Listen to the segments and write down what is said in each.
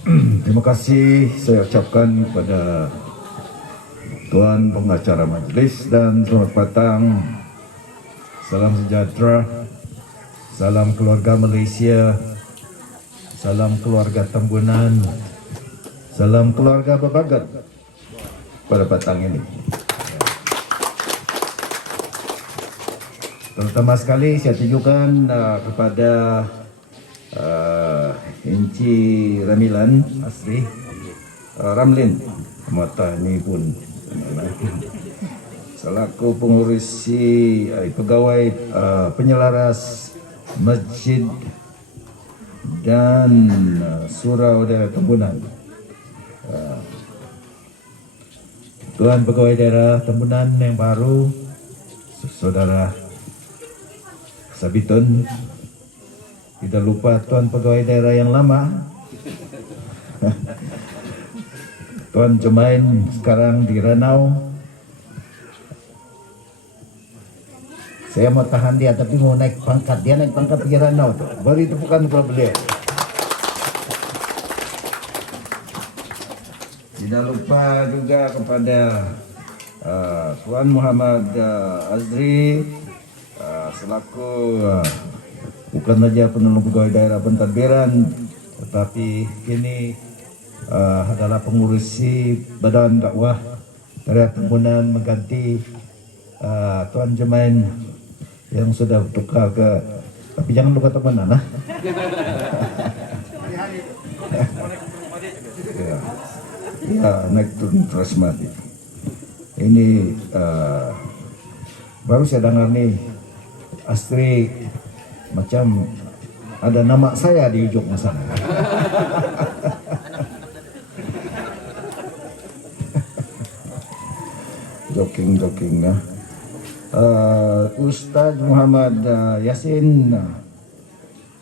Terima kasih saya ucapkan kepada Tuan Pengacara Majlis dan selamat petang. Salam sejahtera, salam keluarga Malaysia, salam keluarga Tambunan, salam keluarga Babagan pada petang ini. Terutama sekali saya tunjukkan kepada Encik Ramilan Asri Ramlin mata ini pun selaku pengurusi pegawai penyelaras masjid dan surau daerah Tambunan. Tuan pegawai daerah Tambunan yang baru, saudara Sabitun, tidak lupa tuan pegawai daerah yang lama, Tuan Jumain sekarang di Ranau. Saya mau tahan dia tapi mau naik pangkat. Dia naik pangkat di Ranau tuh. Beri tepukan kepada beliau. Tidak lupa juga kepada Tuan Muhammad Azri selaku bukan saja penolong pegawai daerah pentadbiran, tetapi kini adalah pengurusi badan dakwah daerah Tambunan mengganti Tuan Jumain yang sudah bertukar ke, tapi jangan lupa Tambunan lah. Ya, naik turun terus mati. Ini baru saya dengar nih Astri macam ada nama saya di ujung sana. Joking ya. Ustaz Muhammad Yasin,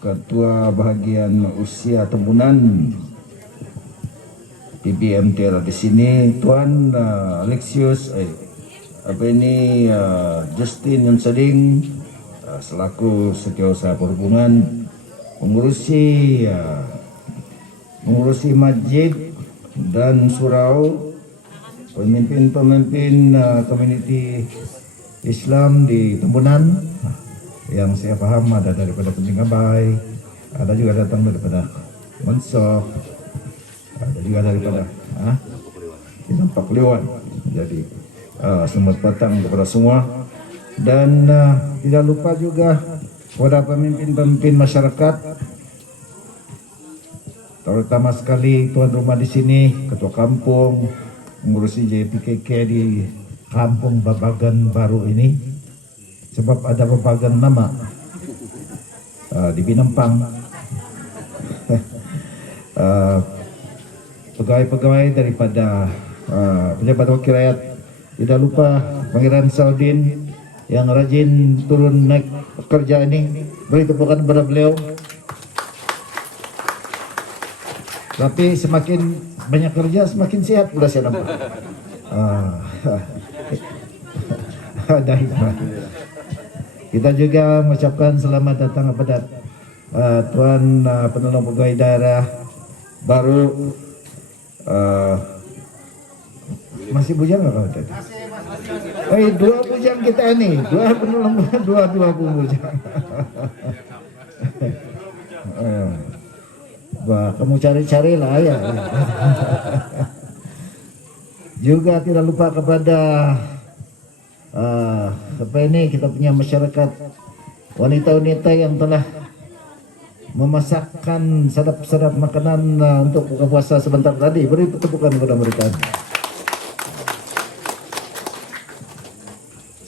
Ketua Bahagian Usia Tambunan PBMT di sini. Tuan Alexius Justin Yunsading selaku Setiausaha Perhubungan, mengurusi masjid dan surau, pemimpin komuniti Islam di Tambunan yang saya paham ada daripada Pentinggabai, ada juga datang daripada Monsok, ada juga daripada Nampak Lewan. Jadi selamat datang kepada semua. Dan tidak lupa juga kepada pemimpin-pemimpin masyarakat, terutama sekali tuan rumah di sini, ketua kampung, mengurusi JPKK di kampung Babagan baru ini, sebab ada Babagan nama di Binampang. Pegawai-pegawai daripada pejabat wakil rakyat, tidak lupa Pangeran Saudin yang rajin turun naik kerja ini, beri tepukan kepada beliau. Tapi semakin banyak kerja semakin sehat pula saya nampak. Ada hikmah. Kita juga mengucapkan selamat datang kepada Tuan penolong pegawai daerah baru. Masih bujang nggak kalau tadi? Dua bujang kita ini, dua penolong, dua bujang. Wah, kamu cari-cari lah ya. Juga tidak lupa kepada kita punya masyarakat, wanita-wanita yang telah memasakkan sedap-sedap makanan untuk buka puasa sebentar tadi. Beri tepukan kepada mereka.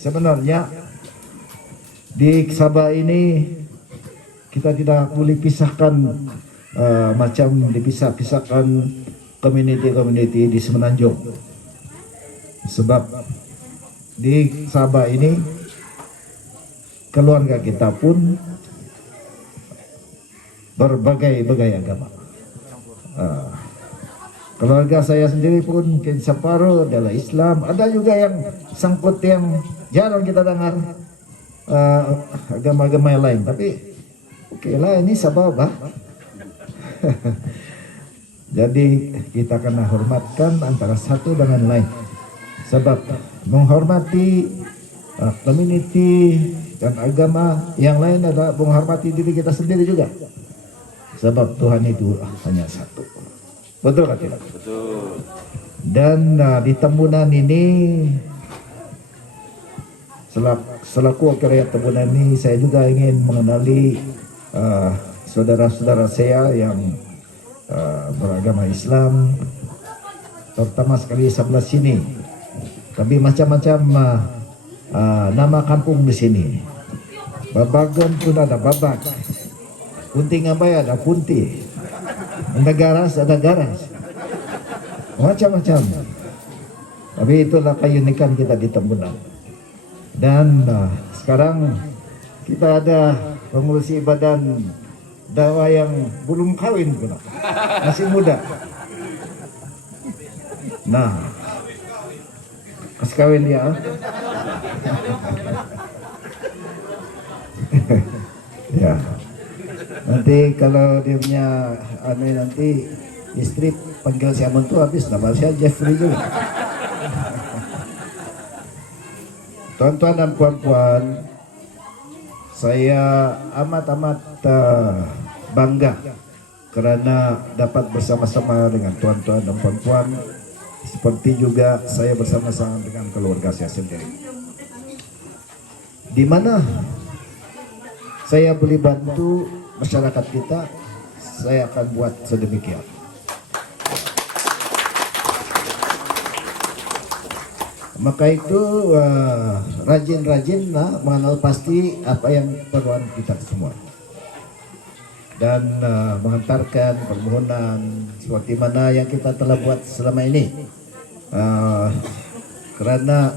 Sebenarnya di Sabah ini kita tidak boleh pisahkan macam dipisah-pisahkan komuniti-komuniti di Semenanjung. Sebab di Sabah ini keluarga kita pun berbagai agama. Keluarga saya sendiri pun mungkin separuh adalah Islam. Ada juga yang sangkut yang jarang kita dengar agama-agama yang lain. Tapi oke lah, ini sabab. Jadi kita kena hormatkan antara satu dengan lain. Sebab menghormati community dan agama yang lain adalah menghormati diri kita sendiri juga. Sebab Tuhan itu hanya satu. Betul tak tidak? Betul. Dan di Tembunan ini, selaku wakil rakyat Tembunan ini, saya juga ingin mengenali saudara-saudara saya yang beragama Islam, terutama sekali sebelah sini. Tapi macam-macam nama kampung di sini. Babagon pun ada babak, Punti Ngabai ada punti, ada garas ada garas, macam-macam. Tapi itulah keunikan kita di Tembunan. Dan sekarang kita ada pengurusi badan dakwah yang belum kawin pula, masih muda. Nah, pas kawin dia. Ya. Nanti kalau dia punya nanti istri panggil si Amun tuh habis nama saya Jeffrey juga. Tuan-tuan dan puan-puan, saya amat-amat bangga karena dapat bersama-sama dengan tuan-tuan dan puan-puan, seperti juga saya bersama-sama dengan keluarga saya sendiri. Di mana saya boleh bantu masyarakat kita, saya akan buat sedemikian. Maka itu rajin-rajin mengenal pasti apa yang perluan kita semua, dan mengantarkan permohonan seperti mana yang kita telah buat selama ini, karena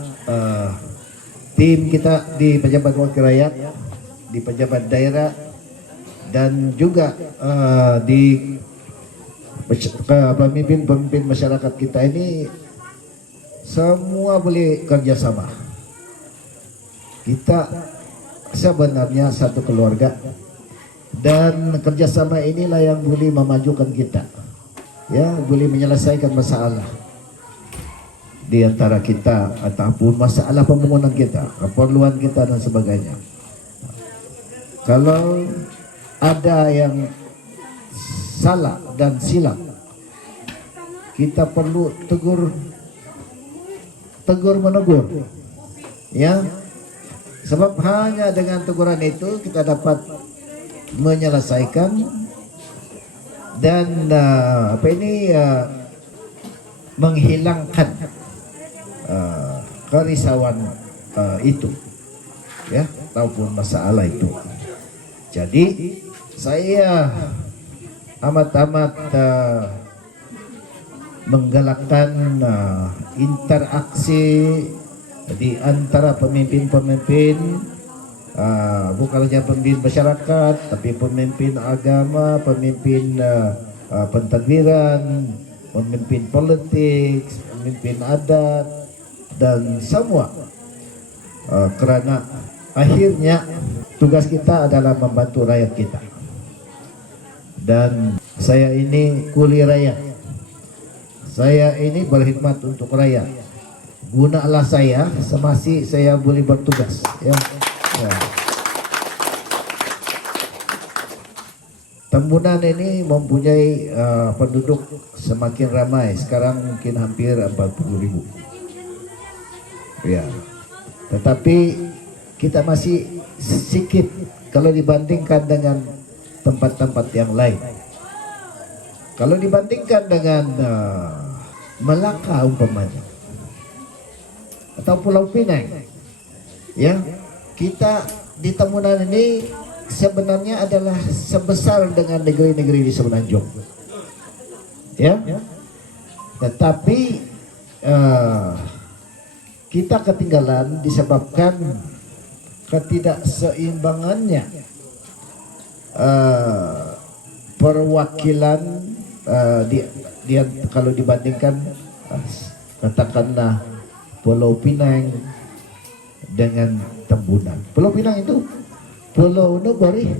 tim kita di pejabat wakil rakyat, di pejabat daerah, dan juga di pemimpin masyarakat kita ini semua boleh kerjasama. Kita sebenarnya satu keluarga, dan kerjasama inilah yang boleh memajukan kita, ya, boleh menyelesaikan masalah di antara kita ataupun masalah pembangunan kita, keperluan kita dan sebagainya. Kalau ada yang salah dan silap, kita perlu tegur menegur, ya, sebab hanya dengan teguran itu kita dapat menyelesaikan dan menghilangkan kerisauan itu, ya, ataupun masalah itu. Jadi saya amat-amat menggalakkan interaksi di antara pemimpin-pemimpin, bukan saja pemimpin masyarakat, tapi pemimpin agama, pemimpin pentadbiran, pemimpin politik, pemimpin adat, dan semua, karena akhirnya tugas kita adalah membantu rakyat kita. Dan saya ini kuli rakyat. Saya ini berkhidmat untuk rakyat. Gunalah saya semasa saya boleh bertugas, ya. Tembunan ini mempunyai penduduk semakin ramai. Sekarang mungkin hampir 40.000. Ya. Tetapi kita masih sedikit kalau dibandingkan dengan tempat-tempat yang lain. Kalau dibandingkan dengan Melaka umpamanya, atau Pulau Pinang, ya, kita di Tembunan ini sebenarnya adalah sebesar dengan negeri-negeri di Semenanjung, ya. Tetapi kita ketinggalan disebabkan ketidakseimbangannya perwakilan kalau dibandingkan katakanlah Pulau Pinang dengan Tembunan. Pulau Pinang itu pulau negeri,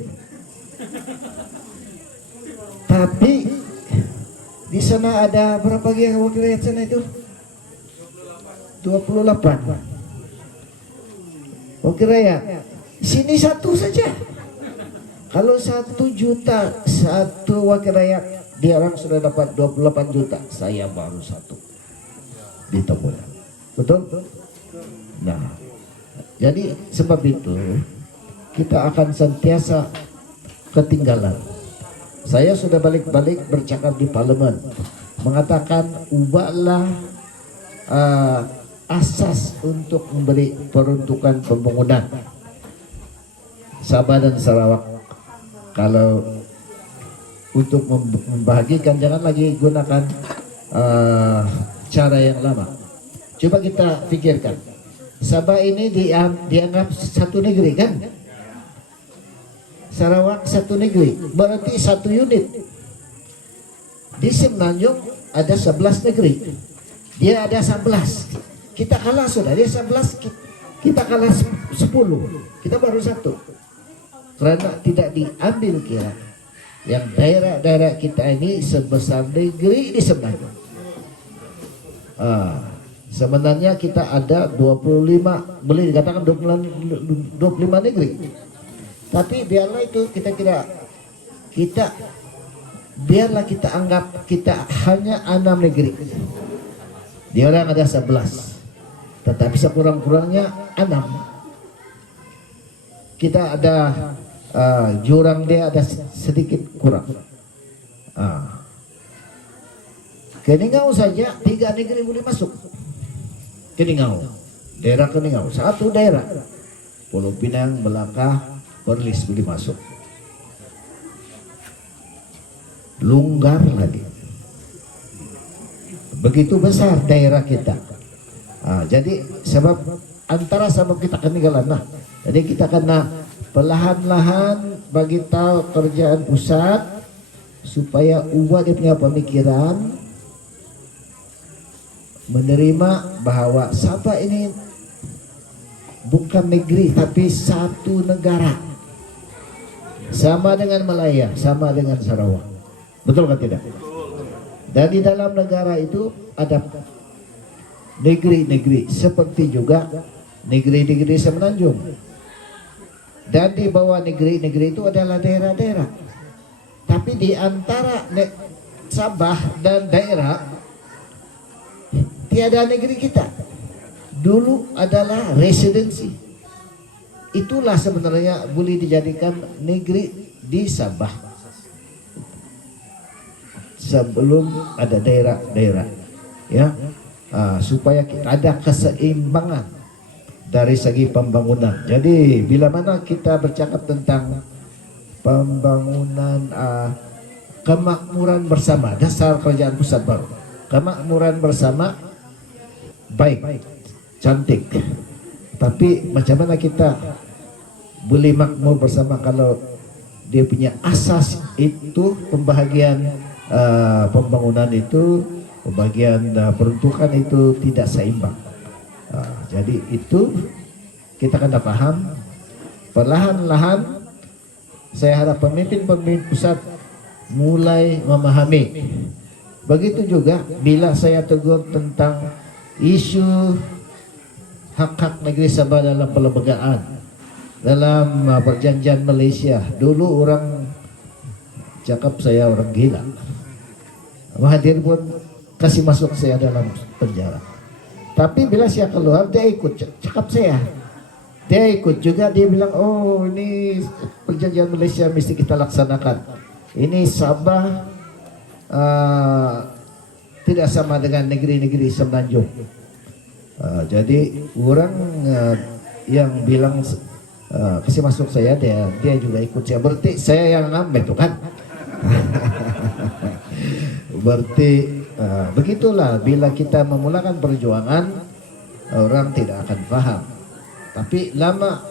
tapi Di sana ada berapa lagi wakil rakyat sana itu? 28 wakil rakyat. Sini satu saja. Kalau 1 juta satu wakil rakyat, dia orang sudah dapat 28 juta. Saya baru satu di Tembunan. Betul? Nah, jadi sebab itu kita akan senantiasa ketinggalan. Saya sudah balik-balik bercakap di parlemen, mengatakan ubahlah asas untuk memberi peruntukan pembangunan Sabah dan Sarawak. Kalau untuk membahagikan, jangan lagi gunakan cara yang lama. Coba kita pikirkan, Sabah ini dianggap satu negeri kan? Sarawak satu negeri, berarti satu unit. Di Semenanjung ada 11 negeri, dia ada 11. Kita kalah sudah, dia 11, kita kalah 10, kita baru satu. Karena tidak diambil kira yang daerah-daerah kita ini sebesar negeri di Semenanjung. Sebenarnya kita ada 25, boleh dikatakan 25 negeri. Tapi biarlah itu biarlah kita anggap kita hanya 6 negeri. Dia orang ada 11, tetapi sekurang-kurangnya 6. Kita ada jurang dia ada sedikit kurang. Keningau saja 3 negeri boleh masuk. Keningau, daerah Keningau, satu daerah. Pulau Pinang, Melaka, Perlis boleh masuk. Lunggar lagi. Begitu besar daerah kita. Jadi antara sebab kita ketinggalan. Jadi kita kena perlahan-lahan bagi tahu kerjaan pusat supaya ubah dia punya pemikiran, menerima bahwa Sabah ini bukan negeri tapi satu negara. Sama dengan Malaya, sama dengan Sarawak. Betul kan tidak? Dan di dalam negara itu ada negeri-negeri seperti juga negeri-negeri Semenanjung. Dan di bawah negeri-negeri itu adalah daerah-daerah. Tapi di antara Sabah dan daerah tiada negeri kita. Dulu adalah residensi. Itulah sebenarnya boleh dijadikan negeri di Sabah sebelum ada daerah-daerah, ya, supaya ada keseimbangan dari segi pembangunan. Jadi bila mana kita bercakap tentang pembangunan kemakmuran bersama, dasar kerajaan pusat baru, kemakmuran bersama baik, cantik. Tapi macam mana kita boleh makmur bersama kalau dia punya asas itu pembahagian pembangunan itu, pembagian peruntukan itu tidak seimbang. Jadi itu kita kena paham. Perlahan-lahan saya harap pemimpin-pemimpin pusat mulai memahami. Begitu juga bila saya tegur tentang isu hak-hak negeri Sabah dalam perlembagaan, dalam perjanjian Malaysia. Dulu orang cakap saya orang gila. Mahathir pun kasih masuk saya dalam penjara. Tapi bila saya keluar, dia ikut cakap saya. Dia ikut juga, dia bilang, oh ini perjanjian Malaysia mesti kita laksanakan. Ini Sabah tidak sama dengan negeri-negeri Semenanjung. Jadi orang yang bilang kasih masuk saya, dia juga ikut saya. Berarti saya yang ngambil tuh kan. Berarti begitulah bila kita memulakan perjuangan, orang tidak akan paham. Tapi lama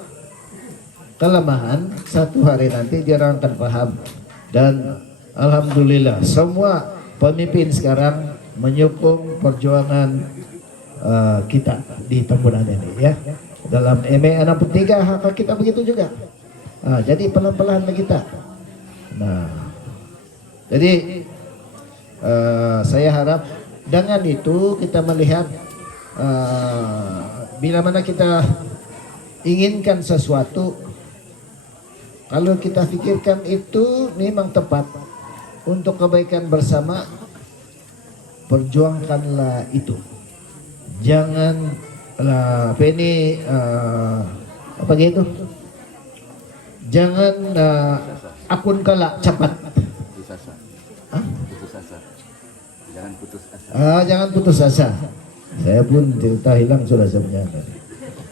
kelemahan, satu hari nanti dia orang akan paham. Dan alhamdulillah semua pemimpin sekarang menyokong perjuangan kita di Tembunan ini, ya. Dalam MA 63 hak kita begitu juga. Jadi pelan-pelan kita. Nah, jadi Saya harap dengan itu kita melihat bila mana kita inginkan sesuatu, kalau kita pikirkan itu memang tepat untuk kebaikan bersama, perjuangkanlah itu. Jangan apa ini apa gitu? Jangan akun kalak cepat. Putus asa. Jangan putus asa. Jangan putus asa. Saya pun cerita hilang sudah sebenarnya.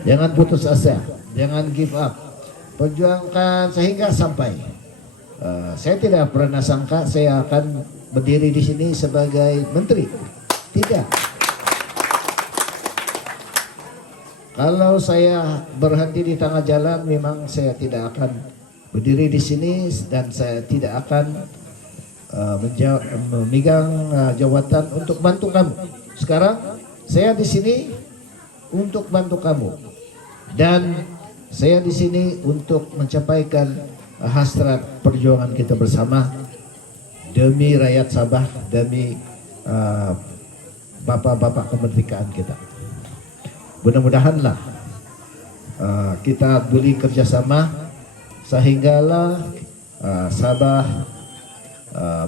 Jangan putus asa, jangan give up. Perjuangkan sehingga sampai. Saya tidak pernah sangka saya akan berdiri di sini sebagai menteri. Tidak. Kalau saya berhenti di tengah jalan, memang saya tidak akan berdiri di sini dan saya tidak akan memegang jawatan untuk bantu kamu. Sekarang saya di sini untuk bantu kamu dan saya di sini untuk mencapaikan hasrat perjuangan kita bersama demi rakyat Sabah, demi bapak-bapak kemerdekaan kita. Mudah-mudahanlah kita boleh kerjasama sehinggalah Sabah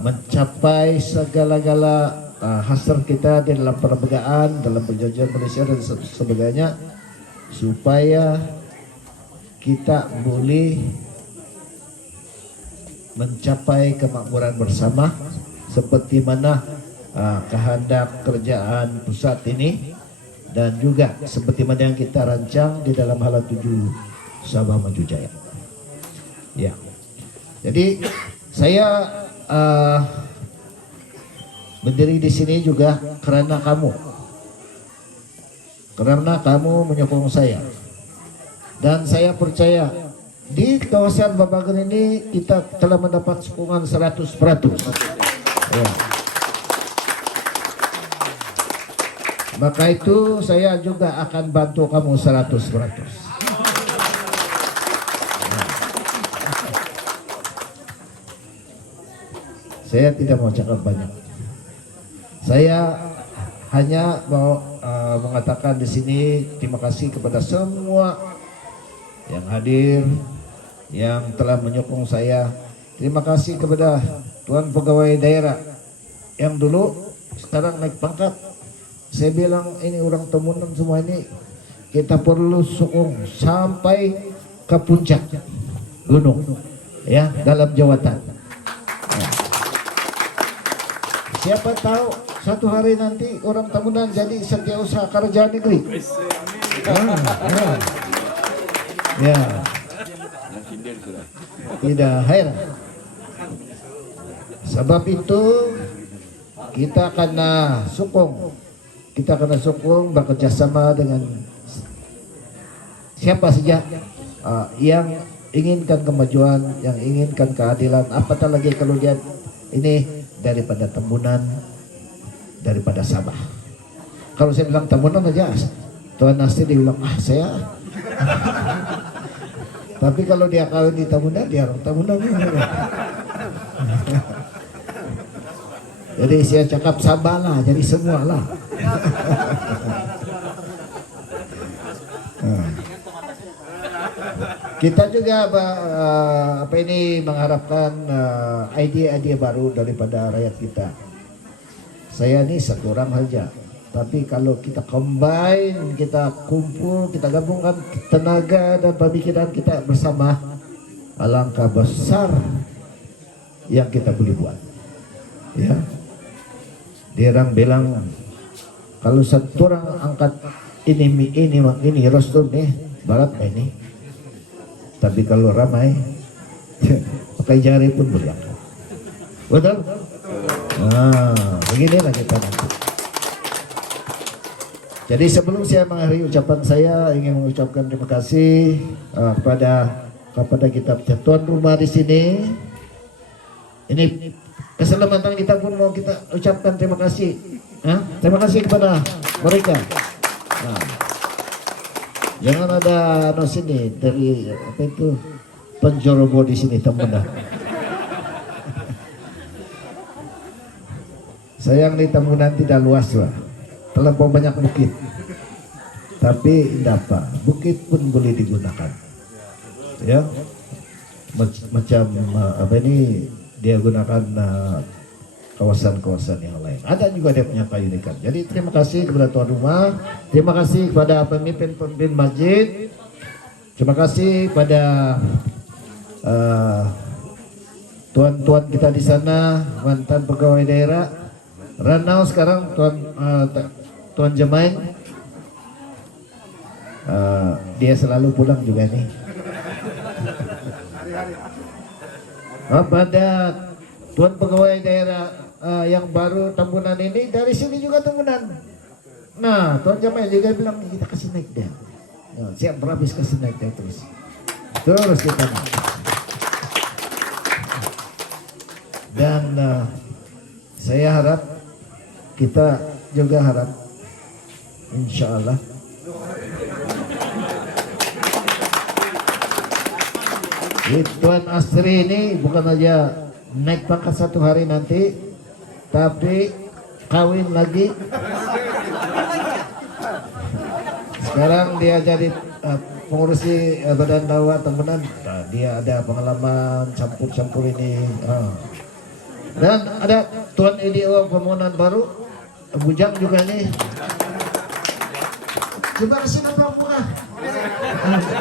mencapai segala-gala hasrat kita di dalam perlembagaan, dalam perjanjian Malaysia dan sebagainya, supaya kita boleh mencapai kemakmuran bersama seperti mana kehendak kerajaan pusat ini, dan juga seperti mana yang kita rancang di dalam Hala 7 Sabah Maju Jaya. Ya, jadi saya berdiri di sini juga karena kamu menyokong saya, dan saya percaya di kawasan Babakan ini kita telah mendapat sokongan 100%. Ya. Maka itu saya juga akan bantu kamu 100%. Saya tidak mau cakap banyak. Saya hanya mau mengatakan di sini terima kasih kepada semua yang hadir, yang telah menyokong saya. Terima kasih kepada Tuan Pegawai Daerah yang dulu sekarang naik pangkat. Saya bilang ini orang Temunan semua ini kita perlu sokong sampai ke puncak gunung, ya, dalam jawatan. Ya. Siapa tahu satu hari nanti orang Temunan jadi setiausaha kerajaan negeri. Ya. Tidak heran. Sebab itu kita kena sokong bekerjasama dengan siapa saja yang inginkan kemajuan, yang inginkan keadilan, apatah lagi kalau dia ini daripada Temunan, daripada Sabah. Kalau saya bilang Temunan aja, Tuan Nasir dia bilang saya. Tapi kalau dia kawin di Temunan, dia orang Temunan. Jadi saya cakap Sabah lah, jadi semua lah. Kita juga mengharapkan ide-ide baru daripada rakyat kita. Saya ini sekurang saja, tapi kalau kita combine, kita kumpul, kita gabungkan tenaga dan pemikiran kita bersama, alangkah besar yang kita boleh buat. Ya, dia orang bilang kalau satu orang angkat ini rostum nih barat ini, tapi kalau ramai pakai jari pun boleh angkat. Betul? Beginilah kita nanti. Jadi sebelum saya mengakhiri ucapan saya, ingin mengucapkan terima kasih kepada kita tuan rumah di sini. Ini keselamatan kita pun mau kita ucapkan terima kasih. Terima kasih kepada mereka. Jangan ada sini dari apa itu penjorobo di sini teman. Sayang di Tambunan tidak luas Pak, terlampau banyak bukit. Tapi tidak apa, bukit pun boleh digunakan. Ya, macam apa ini dia gunakan kawasan-kawasan yang lain. Ada juga dia punya keunikan. Jadi terima kasih kepada tuan rumah, terima kasih kepada pemimpin-pemimpin masjid, terima kasih kepada tuan-tuan kita di sana, mantan pegawai daerah. Ranau sekarang tuan Jemain, dia selalu pulang juga nih. Pada tuan pegawai daerah yang baru Tambunan ini, dari sini juga Tambunan. Nah, tuan Jemain juga bilang kita kasih naik dia. Nah, siap berhabis kasih naik dia terus kita naik. Dan saya harap, kita juga harap, insya Allah Tuan Astri ini bukan aja naik pangkat satu hari nanti, tapi kawin lagi. Sekarang dia jadi pengurusi Badan Dakwah Tambunan. Nah, dia ada pengalaman campur-campur ini. Dan ada Tuan EDO Pemohonan baru, Bujang juga nih. Coba kasih nama bunga.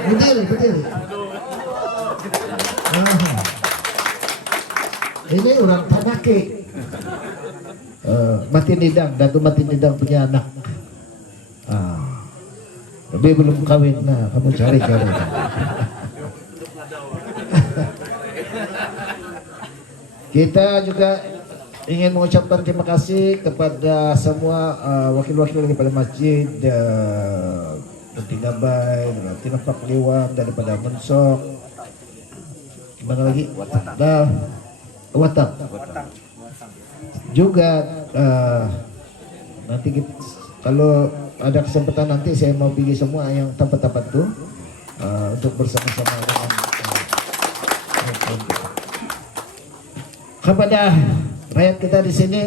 Betul. Ini orang Tanake. Mati Nidang, Datu Mati Nidang punya anak. Tapi belum kawin. Nah, kamu cari. Kita juga ingin mengucapkan terima kasih kepada semua wakil-wakil daripada masjid, Tinggabai, Tinafak Liwang, daripada Mensok, gimana lagi? Watak. Juga nanti kita, kalau ada kesempatan nanti saya mau pergi semua yang tempat-tempat tuh untuk bersama-sama dengan kepada rakyat kita di sini.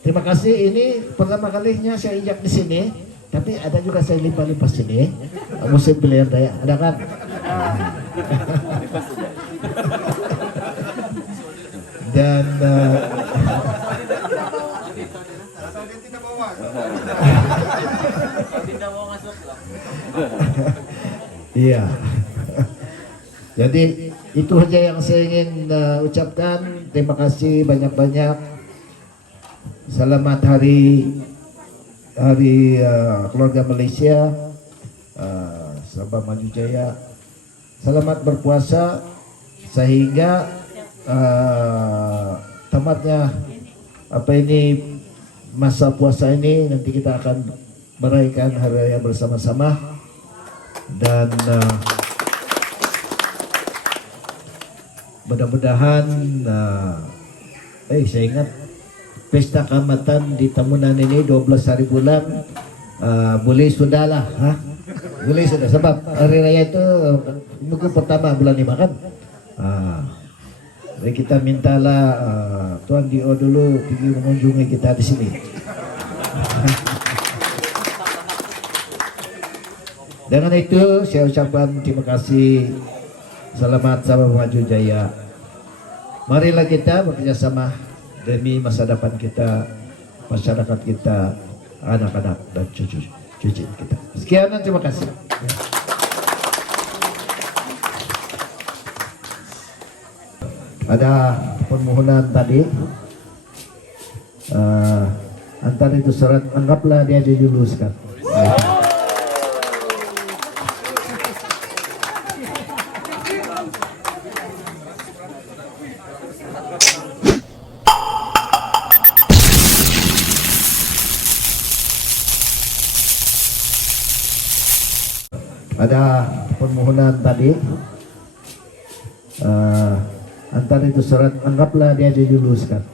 Terima kasih, ini pertama kalinya saya injak di sini, tapi ada juga saya lipat-lipat sini musim pilihan raya, ada kan? Dan iya. Jadi itu saja yang saya ingin ucapkan. Terima kasih banyak-banyak. Selamat hari keluarga Malaysia. Sabah Maju Jaya. Selamat berpuasa sehingga tamatnya masa puasa ini, nanti kita akan merayakan hari raya bersama-sama. Dan mudah-mudahan saya ingat pesta keamatan di Tambunan ini 12 hari bulan, boleh sudahlah, boleh sudah, sebab hari raya itu minggu pertama bulan 5 kan. Jadi kita mintalah Tuan Dio dulu pergi mengunjungi kita di sini. Dengan itu saya ucapkan terima kasih. Selamat Sabah Maju Jaya. Marilah kita bekerjasama demi masa depan kita, masyarakat kita, anak-anak dan cucu kita. Sekian dan terima kasih. Ada permohonan tadi, antara itu surat, anggaplah dia diluluskan. Ada permohonan tadi, antara itu surat, anggaplah dia diluluskan.